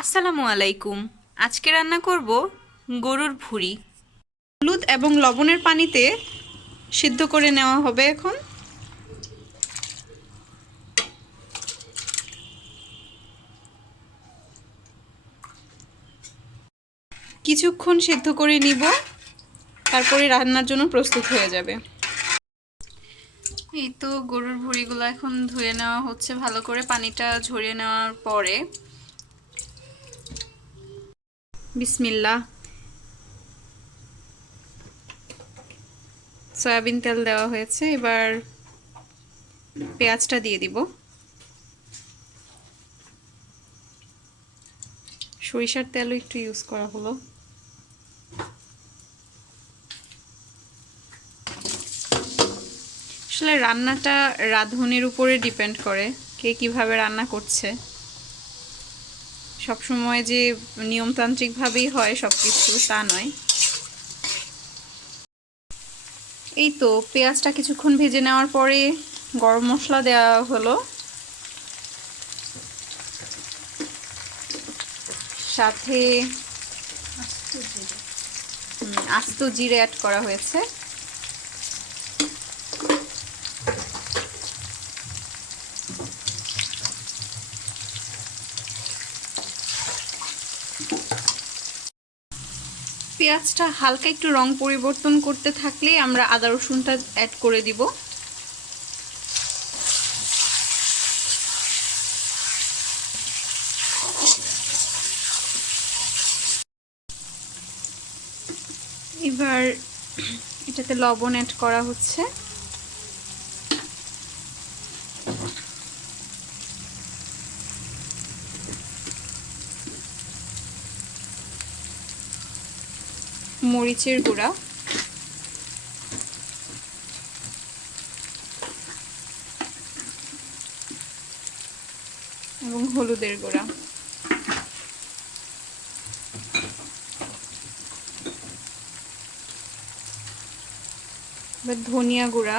আসসালামু আলাইকুম। আজকে রান্না করব গরুর ভুঁড়ি। হলুদ এবং লবণের পানিতে সিদ্ধ করে নেওয়া হবে। এখন কিছুক্ষণ সিদ্ধ করে নিব, তারপরে রান্নার জন্য প্রস্তুত হয়ে যাবে। এই তো গরুর ভুঁড়িগুলো এখন ধুয়ে নেওয়া হচ্ছে ভালো করে, পানিটা ঝরিয়ে নেওয়ার পরে। বিসমিল্লাহ। সয়াবিন তেল দেওয়া হয়েছে, এবার পেঁয়াজটা দিয়ে দিব। সরিষার তেলও একটু ইউজ করা হলো। আসলে রান্নাটা রাঁধুনির উপরে ডিপেন্ড করে, কে কিভাবে রান্না করছে। সবসময় যে নিয়মতান্ত্রিকভাবেই হয় সব কিছু তা নয়। এই তো পেঁয়াজটা কিছুক্ষণ ভেজে নেওয়ার পরে গরম মশলা দেওয়া হলো, সাথে আস্ত জিরে অ্যাড করা হয়েছে। পেঁয়াজটা হালকা একটু রং পরিবর্তন করতে থাকলে আমরা আদা রসুনটা অ্যাড করে দিব। এবার এটাতে লবণ অ্যাড করা হচ্ছে। মরিচের গুঁড়া, এবং হলুদের গুঁড়া। এবার ধনিয়া গুঁড়া,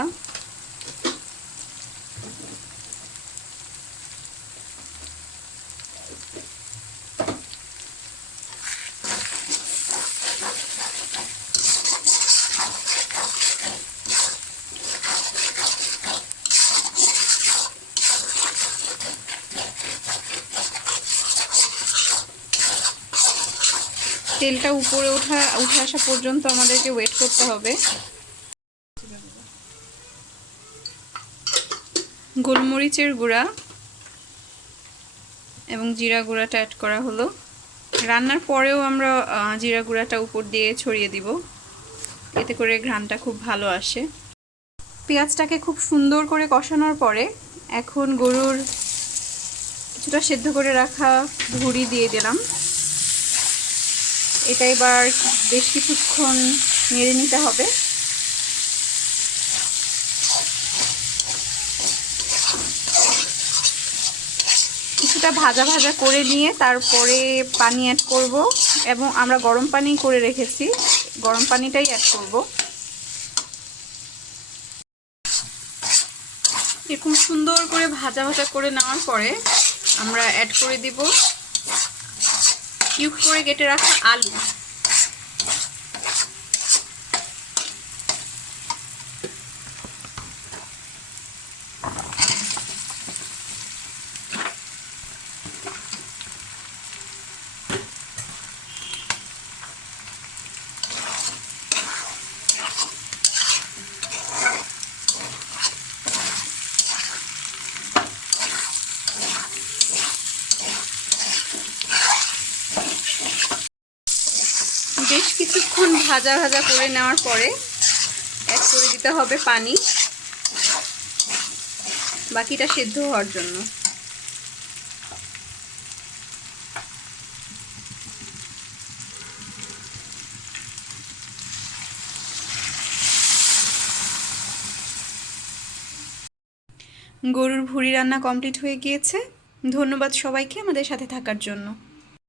তেলটা উপরে উঠে আসা পর্যন্ত আমাদেরকে ওয়েট করতে হবে। গোলমরিচের গুঁড়া এবং জিরা গুঁড়াটা অ্যাড করা হলো। রান্নার পরেও আমরা জিরা গুঁড়াটা উপর দিয়ে ছড়িয়ে দিব, এতে করে ঘ্রাণটা খুব ভালো আসে। পেঁয়াজটাকে খুব সুন্দর করে কষানোর পরে এখন গরুর কিছুটা সেদ্ধ করে রাখা ভুঁড়ি দিয়ে দিলাম। এটা এবার বেশ কিছুক্ষণ নেড়ে নিতে হবে। কিছুটা ভাজা ভাজা করে নিয়ে তারপরে পানি অ্যাড করব, এবং আমরা গরম পানি করে রেখেছি, গরম পানিটাই অ্যাড করব। এরকম সুন্দর করে ভাজা ভাজা করে নেওয়ার পরে আমরা অ্যাড করে দিব কিউব করে কেটে রাখা আলু। বেশ কিছুক্ষণ ভাজা ভাজা করে নেওয়ার পরে অ্যাড করে দিতে হবে পানি, বাকিটা সেদ্ধ হওয়ার জন্য। গরুর ভুঁড়ি রান্না কমপ্লিট হয়ে গিয়েছে। ধন্যবাদ সবাইকে আমাদের সাথে থাকার জন্য।